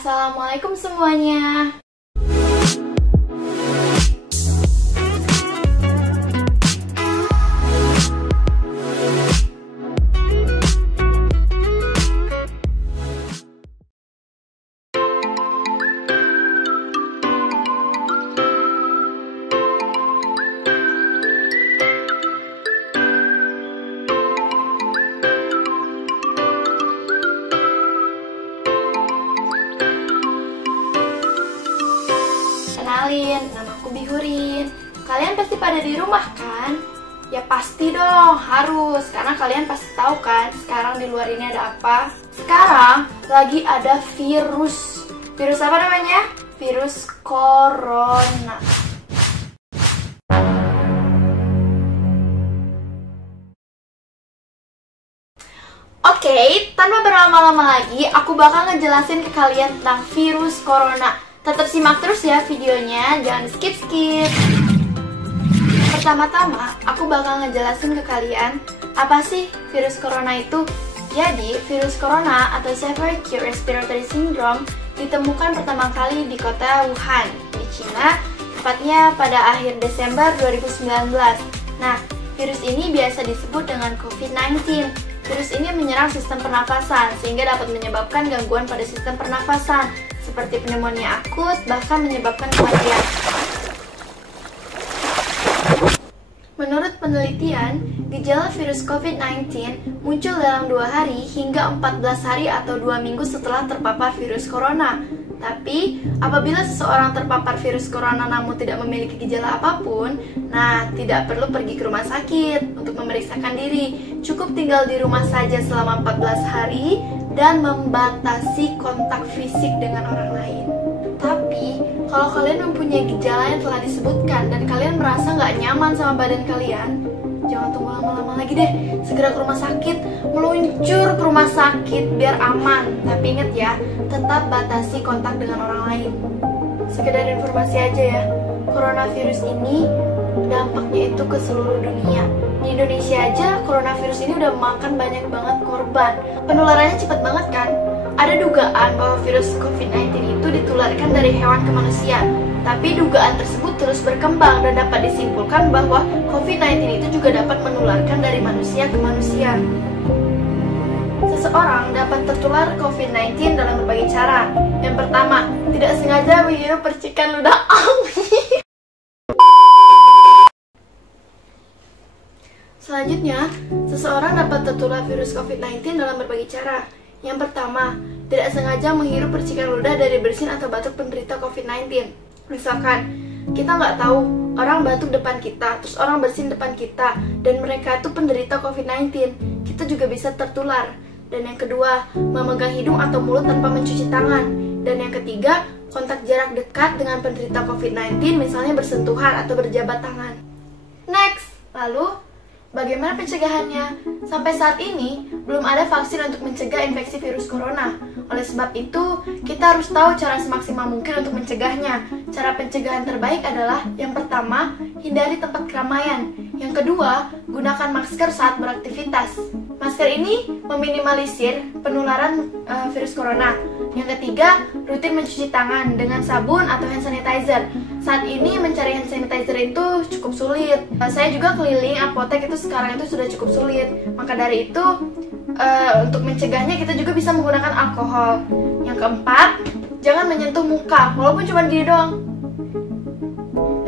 Assalamualaikum semuanya. Kenalin, namaku Bihurin. Kalian pasti pada di rumah kan? Ya pasti dong, harus. Karena kalian pasti tahu kan sekarang di luar ini ada apa? Sekarang lagi ada virus. Virus apa namanya? Virus corona. Oke, tanpa berlama-lama lagi, aku bakal ngejelasin ke kalian tentang virus corona. Tetap simak terus ya videonya, jangan skip-skip. Pertama-tama, aku bakal ngejelasin ke kalian apa sih virus corona itu. Jadi, virus corona atau Severe Acute Respiratory Syndrome ditemukan pertama kali di kota Wuhan, di Cina, tepatnya pada akhir Desember 2019. Nah, virus ini biasa disebut dengan COVID-19. Virus ini menyerang sistem pernafasan, sehingga dapat menyebabkan gangguan pada sistem pernafasan, seperti pneumonia akut, bahkan menyebabkan kematian. Menurut penelitian, gejala virus COVID-19 muncul dalam 2 hari hingga 14 hari atau 2 minggu setelah terpapar virus corona. Tapi, apabila seseorang terpapar virus corona namun tidak memiliki gejala apapun, nah, tidak perlu pergi ke rumah sakit untuk memeriksakan diri. Cukup tinggal di rumah saja selama 14 hari dan membatasi kontak fisik dengan orang lain. Tapi, kalau kalian mempunyai gejala yang telah disebutkan dan kalian merasa nggak nyaman sama badan kalian, jangan tunggu lama-lama lagi deh. Segera ke rumah sakit, meluncur ke rumah sakit biar aman. Tapi ingat ya, tetap batasi kontak dengan orang lain. Sekedar informasi aja ya, coronavirus ini dampaknya itu ke seluruh dunia. Di Indonesia aja, coronavirus ini udah makan banyak banget korban. Penularannya cepat banget kan? Ada dugaan bahwa virus COVID-19 itu ditularkan dari hewan ke manusia. Tapi dugaan tersebut terus berkembang dan dapat disimpulkan bahwa COVID-19 itu juga dapat menularkan dari manusia ke manusia. Seseorang dapat tertular COVID-19 dalam berbagai cara. Yang pertama, tidak sengaja menghirup percikan ludah. Selanjutnya, seseorang dapat tertular virus COVID-19 dalam berbagai cara. Yang pertama, tidak sengaja menghirup percikan ludah dari bersin atau batuk penderita COVID-19. Misalkan, kita nggak tahu orang batuk depan kita, terus orang bersin depan kita, dan mereka itu penderita COVID-19. Kita juga bisa tertular. Dan yang kedua, memegang hidung atau mulut tanpa mencuci tangan. Dan yang ketiga, kontak jarak dekat dengan penderita COVID-19, misalnya bersentuhan atau berjabat tangan. Next, lalu bagaimana pencegahannya? Sampai saat ini, belum ada vaksin untuk mencegah infeksi virus corona. Oleh sebab itu, kita harus tahu cara semaksimal mungkin untuk mencegahnya. Cara pencegahan terbaik adalah, yang pertama, hindari tempat keramaian. Yang kedua, gunakan masker saat beraktivitas. Masker ini meminimalisir penularan virus corona. Yang ketiga, rutin mencuci tangan dengan sabun atau hand sanitizer. Saat ini mencari hand sanitizer itu cukup sulit. Saya juga keliling apotek itu sekarang itu sudah cukup sulit. Maka dari itu, untuk mencegahnya kita juga bisa menggunakan alkohol. Yang keempat, jangan menyentuh muka, walaupun cuma gini doang.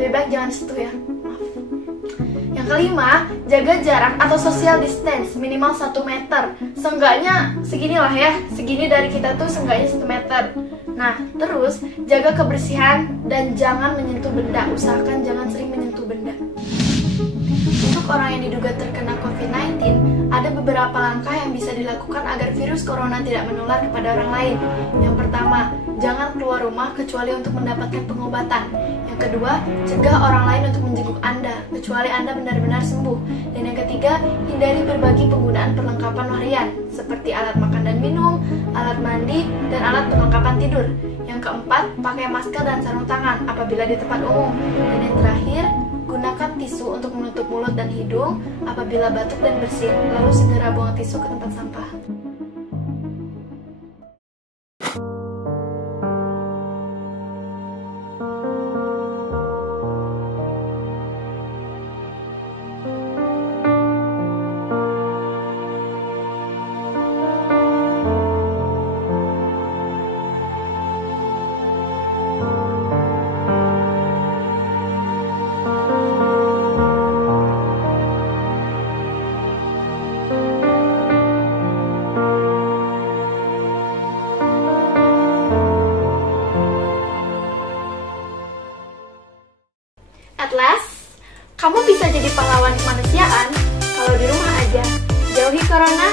Lebih baik jangan sentuh ya. Yang kelima, jaga jarak atau social distance minimal 1 meter. Seenggaknya seginilah ya, segini dari kita tuh seenggaknya 1 meter. Nah, terus jaga kebersihan dan jangan menyentuh benda. Usahakan jangan sering menyentuh benda. Untuk orang yang diduga terkena COVID-19, ada beberapa langkah yang bisa dilakukan agar virus corona tidak menular kepada orang lain. Yang pertama, jangan keluar rumah kecuali untuk mendapatkan pengobatan. Yang kedua, cegah orang lain untuk menjenguk Anda, kecuali Anda benar-benar sembuh. Dan yang ketiga, hindari berbagi penggunaan perlengkapan harian, seperti alat makan dan minum, alat mandi, dan alat perlengkapan tidur. Yang keempat, pakai masker dan sarung tangan apabila di tempat umum. Dan yang terakhir, gunakan tisu untuk menutup mulut dan hidung apabila batuk dan bersin, lalu segera buang tisu ke tempat sampah. Corona